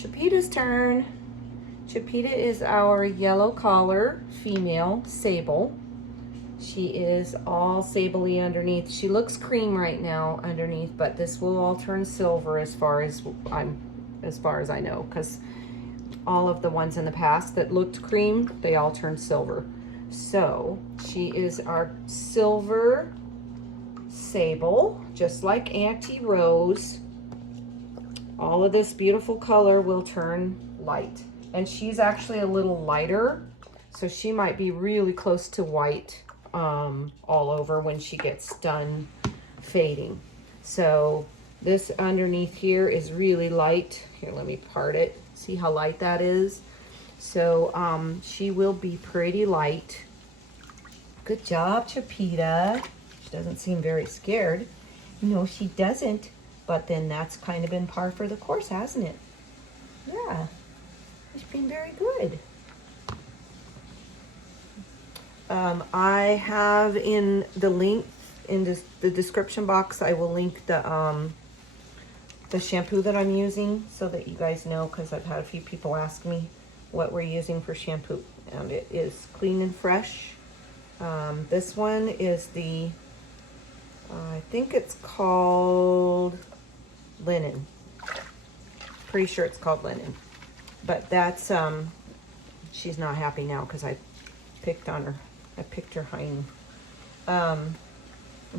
Chipeta's turn. Chipeta is our yellow collar female sable. She is all sably underneath. She looks cream right now underneath, but this will all turn silver as far as I know, because all of the ones in the past that looked cream, they all turned silver. So she is our silver sable, just like Auntie Rose. All of this beautiful color will turn light. And she's actually a little lighter, so she might be really close to white all over when she gets done fading. So this underneath here is really light. Here, let me part it. See how light that is? So she will be pretty light. Good job, Chipeta. She doesn't seem very scared. No, she doesn't. But then that's kind of been par for the course, hasn't it? Yeah, it's been very good. I have in the link in the description box, I will link the shampoo that I'm using so that you guys know, because I've had a few people ask me what we're using for shampoo, and it is Clean and Fresh. This one is the, I think it's called Linen. Pretty sure it's called Linen. But that's, she's not happy now because I picked on her. I picked her hind. I'm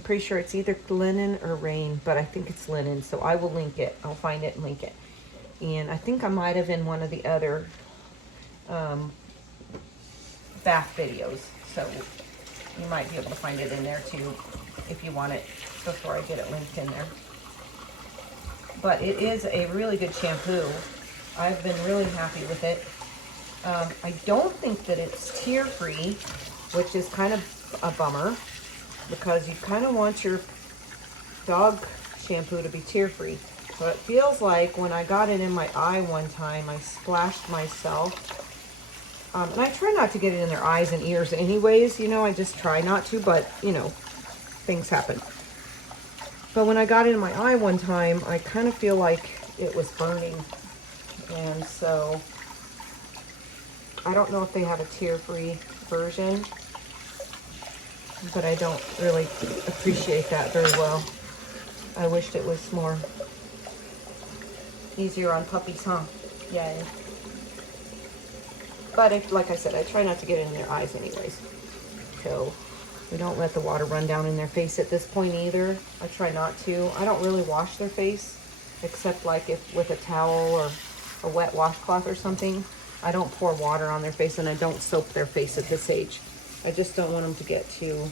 pretty sure it's either Linen or Rain, but I think it's Linen, so I will link it. I'll find it and link it. And I think I might have in one of the other bath videos, so you might be able to find it in there too if you want it before I get it linked in there. But it is a really good shampoo. I've been really happy with it. I don't think that it's tear-free, which is kind of a bummer, because you kind of want your dog shampoo to be tear-free. So it feels like when I got it in my eye one time, I splashed myself. And I try not to get it in their eyes and ears anyways, you know, I just try not to, but, you know, things happen. But when I got it in my eye one time, I kind of feel like it was burning. And so, I don't know if they have a tear-free version, but I don't really appreciate that very well. I wished it was more easier on puppies, huh? Yay. But like I said, I try not to get it in their eyes anyways. So we don't let the water run down in their face at this point either. I try not to. I don't really wash their face, except like if with a towel or a wet washcloth or something. I don't pour water on their face, and I don't soap their face at this age. I just don't want them to get too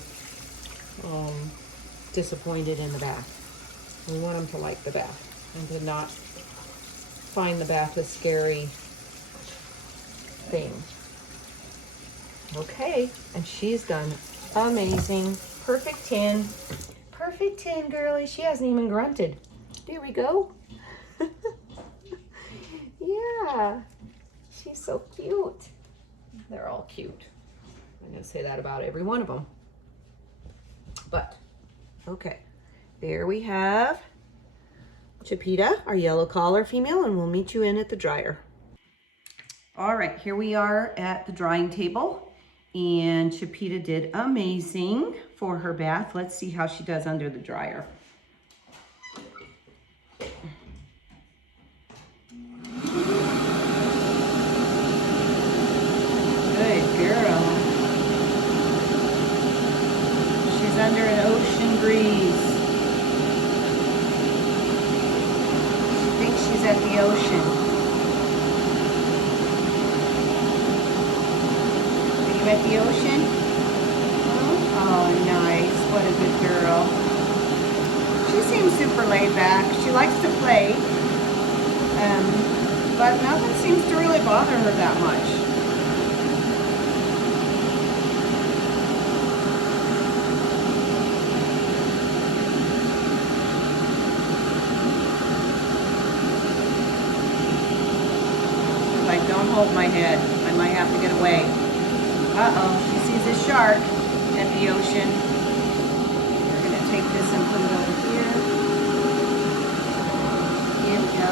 disappointed in the bath. We want them to like the bath and to not find the bath a scary thing. Okay, and she's done amazing. Perfect 10. Perfect 10, girlie. She hasn't even grunted. There we go. Yeah, she's so cute. They're all cute. I'm gonna say that about every one of them. But, okay. There we have Chipeta, our yellow collar female, and we'll meet you in at the dryer. All right, here we are at the drying table, and Chipeta did amazing for her bath. Let's see how she does under the dryer. Good girl. She's under an ocean breeze. She thinks she's at the ocean. At the ocean? Oh, nice. What a good girl. She seems super laid back. She likes to play, but nothing seems to really bother her that much. Like, don't hold my head. I might have to get away. Uh-oh, she sees a shark at the ocean. We're going to take this and put it over here. Here we go.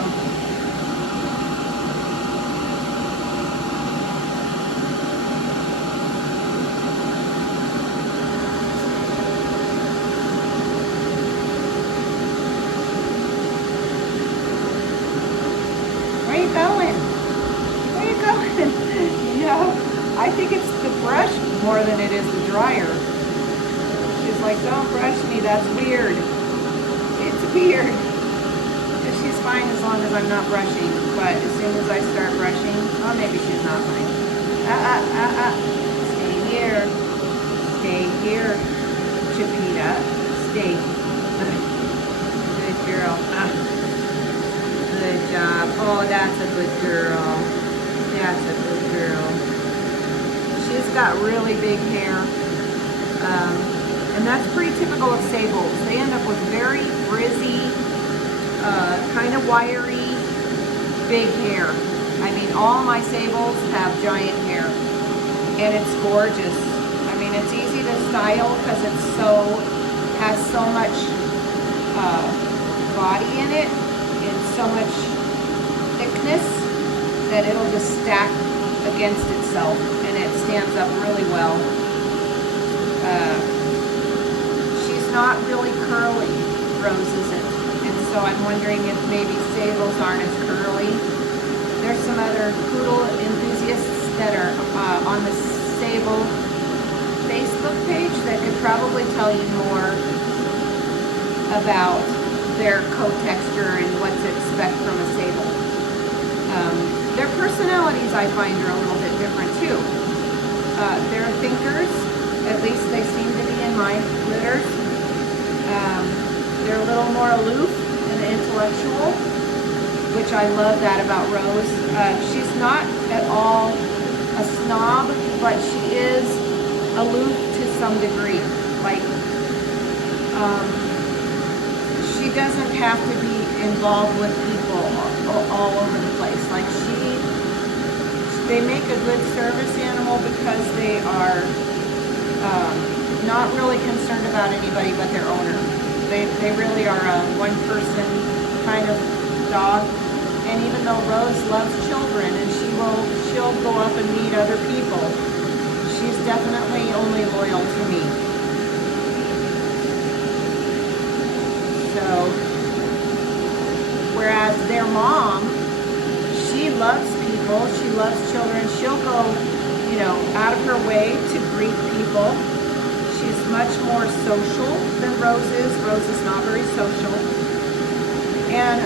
I think it's the brush more than it is the dryer. She's like, don't brush me, that's weird. It's weird. She's fine as long as I'm not brushing, but as soon as I start brushing, oh, maybe she's not fine. Stay here. Stay here, Chipeta. Stay. Good girl. Good job. Oh, that's a good girl. That's a good girl. She's got really big hair. And that's pretty typical of sables. They end up with very frizzy, kind of wiry, big hair. I mean, all my sables have giant hair, and it's gorgeous. I mean, it's easy to style because has so much body in it and so much thickness that it'll just stack against itself, and it stands up really well. She's not really curly, Rose isn't. So I'm wondering if maybe sables aren't as curly. There's some other poodle enthusiasts that are on the sable Facebook page that could probably tell you more about their coat texture and what to expect from a sable. Their personalities, I find, are a little bit different too. They're thinkers, at least they seem to be in my litters. They're a little more aloof and intellectual, which I love that about Rose. She's not at all a snob, but she is aloof to some degree. Like, she doesn't have to be involved with people all over the place. Like, they make a good service animal because they are not really concerned about anybody but their owner. They really are a one-person kind of dog. And even though Rose loves children and she'll go up and meet other people, she's definitely only loyal to me. So, whereas their mom, she loves people, she loves children. She'll go, out of her way to greet people. She's much more social than Rose is. Rose is not very social. And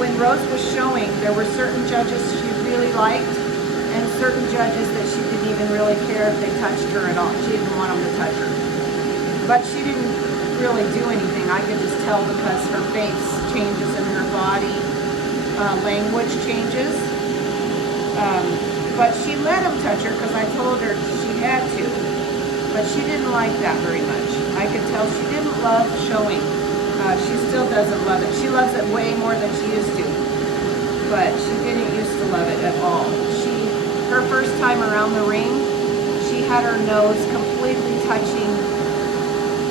when Rose was showing, there were certain judges she really liked and certain judges that she didn't even really care if they touched her at all. She didn't want them to touch her. But she didn't really do anything. I could just tell because her face changes and her body language changes. But she let him touch her because I told her she had to. But she didn't like that very much. I could tell she didn't love showing. She still doesn't love it. She loves it way more than she used to. But she didn't used to love it at all. Her first time around the ring, she had her nose completely touching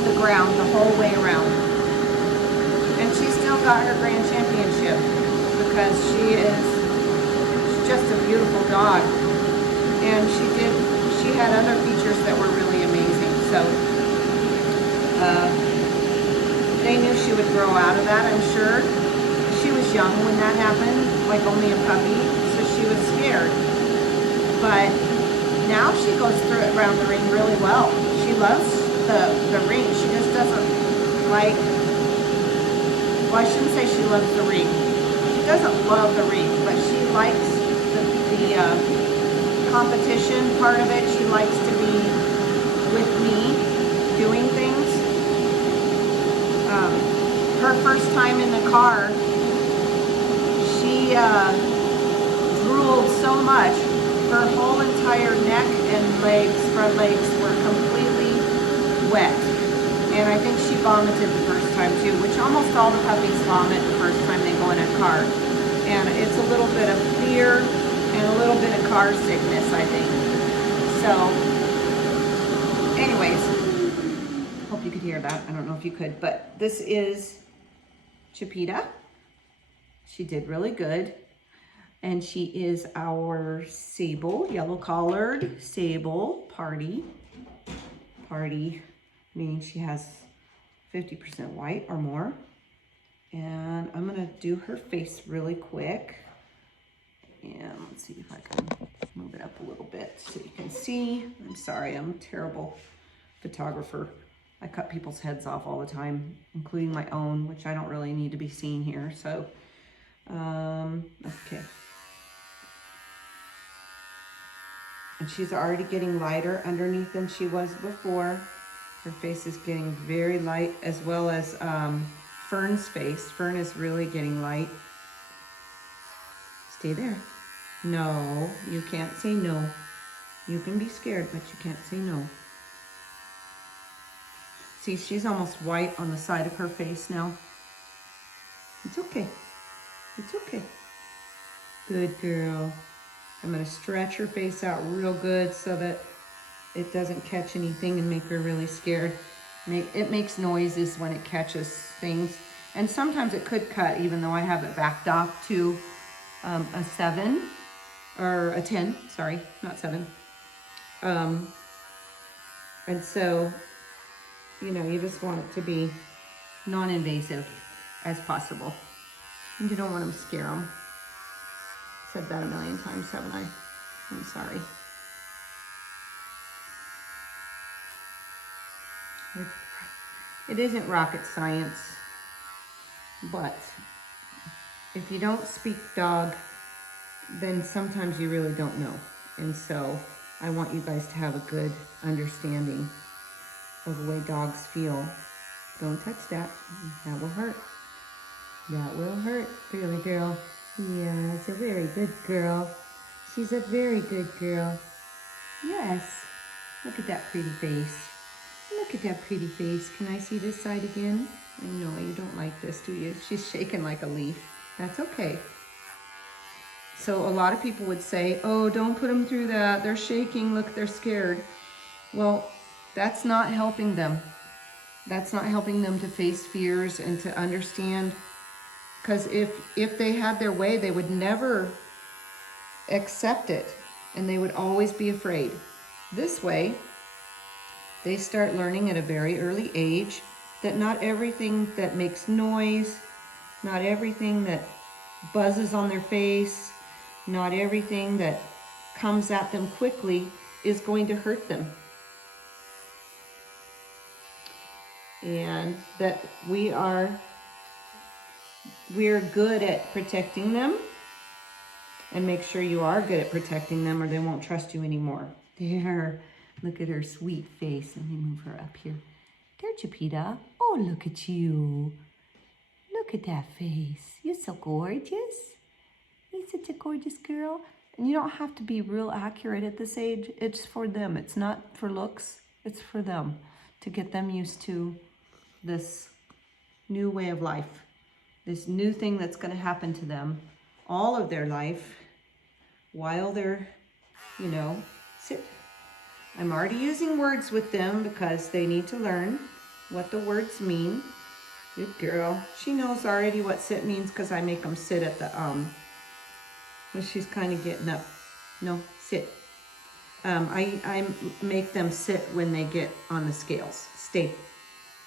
the ground the whole way around. And she still got her grand championship because she's just a beautiful dog. And she had other features that were really amazing. So they knew she would grow out of that, I'm sure. She was young when that happened, like only a puppy, so she was scared. But now she goes through it around the ring really well. She loves the ring. She just doesn't like, well, I shouldn't say she loves the ring. She doesn't love the ring, but she likes the competition part of it. She likes to be with me doing things. Her first time in the car, she drooled so much, her whole entire neck and legs, front legs, were completely wet. And I think she vomited the first time too, which almost all the puppies vomit the first time they go in a car. And it's a little bit of fear and a little bit of car sickness, I think. So, anyways, hope you could hear that. I don't know if you could, but this is Chipeta. She did really good. And she is our sable, yellow-collared sable party, meaning she has 50% white or more. And I'm gonna do her face really quick. And let's see if I can move it up a little bit so you can see. I'm sorry, I'm a terrible photographer. I cut people's heads off all the time, including my own, which I don't really need to be seen here. So, okay. And she's already getting lighter underneath than she was before. Her face is getting very light, as well as Fern's face. Fern is really getting light. Stay there. No, you can't say no. You can be scared, but you can't say no. See, she's almost white on the side of her face now. It's okay. It's okay. Good girl. I'm gonna stretch her face out real good so that it doesn't catch anything and make her really scared. It makes noises when it catches things. And sometimes it could cut, even though I have it backed off to a 7 or a 10, sorry, not 7. And so, you know, you just want it to be non-invasive as possible. And you don't want to scare them. Said that a million times, haven't I? I'm sorry. It isn't rocket science, but if you don't speak dog, then sometimes you really don't know. And so I want you guys to have a good understanding of the way dogs feel. Don't touch that. That will hurt. That will hurt, really, girl. Yeah, it's a very good girl. She's a very good girl. Yes. Look at that pretty face. Look at that pretty face. Can I see this side again? I know you don't like this, do you? She's shaking like a leaf. That's okay. So a lot of people would say, oh, don't put them through that. They're shaking. Look, they're scared. Well, that's not helping them. That's not helping them to face fears and to understand. Because if they had their way, they would never accept it. And they would always be afraid. This way, they start learning at a very early age that not everything that makes noise, not everything that buzzes on their face, not everything that comes at them quickly is going to hurt them. And that we're good at protecting them. And make sure you are good at protecting them or they won't trust you anymore. There, look at her sweet face. Let me move her up here. There, Chipeta. Oh, look at you. Look at that face. You're so gorgeous. You're such a gorgeous girl. And you don't have to be real accurate at this age. It's for them. It's not for looks. It's for them to get them used to this new way of life. This new thing that's going to happen to them all of their life while they're, you know, sit. I'm already using words with them because they need to learn what the words mean. Good girl. She knows already what sit means because I make them sit at the, when she's kind of getting up. No, sit. I make them sit when they get on the scales. Stay.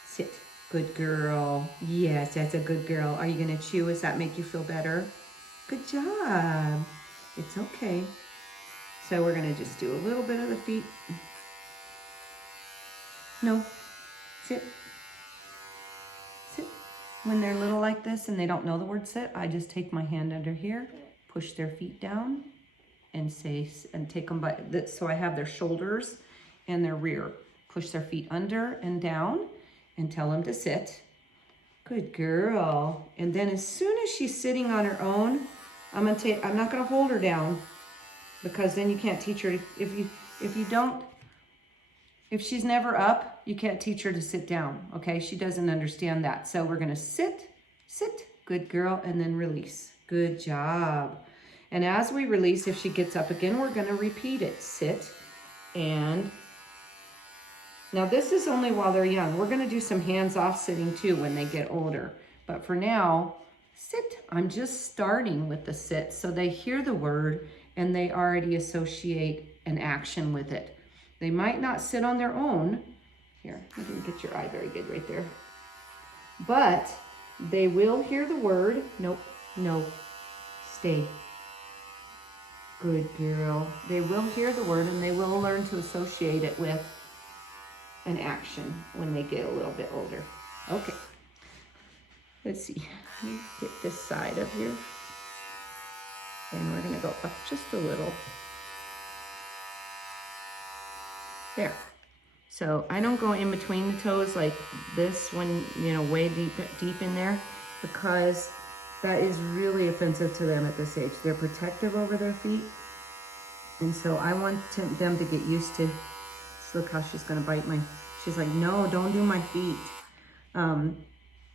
Sit. Good girl. Yes, that's a good girl. Are you going to chew? Does that make you feel better? Good job. It's okay. So we're going to just do a little bit of the feet. No. Sit. Sit. When they're little like this and they don't know the word sit, I just take my hand under here, push their feet down, and say, and take them by, so I have their shoulders and their rear. Push their feet under and down and tell them to sit. Good girl. And then as soon as she's sitting on her own, I'm not gonna hold her down because then you can't teach her to, if she's never up, you can't teach her to sit down, okay? She doesn't understand that. So we're gonna sit, good girl, and then release. Good job. And as we release, if she gets up again, we're gonna repeat it. Sit and, now this is only while they're young. We're gonna do some hands-off sitting too when they get older. But for now, sit. I'm just starting with the sit so they hear the word and they already associate an action with it. They might not sit on their own. Here, I didn't get your eye very good right there. But they will hear the word. Nope, no, stay. Good girl. They will hear the word and they will learn to associate it with an action when they get a little bit older. Okay. Let's see. Let me get this side of here. And we're gonna go up just a little. There. So I don't go in between the toes like this when, you know, way deep in there, because that is really offensive to them at this age. They're protective over their feet. And so I want them to get used to, look how she's gonna bite my, she's like, no, don't do my feet.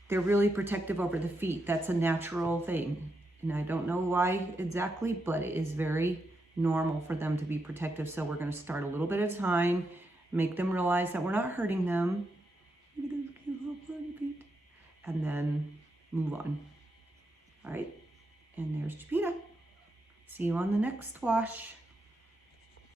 They're really protective over the feet. That's a natural thing. And I don't know why exactly, but it is very normal for them to be protective. So we're gonna start a little bit at a time, make them realize that we're not hurting them. Look at those cute little fluffy feet. And then move on. All right, and there's Chipeta. See you on the next wash.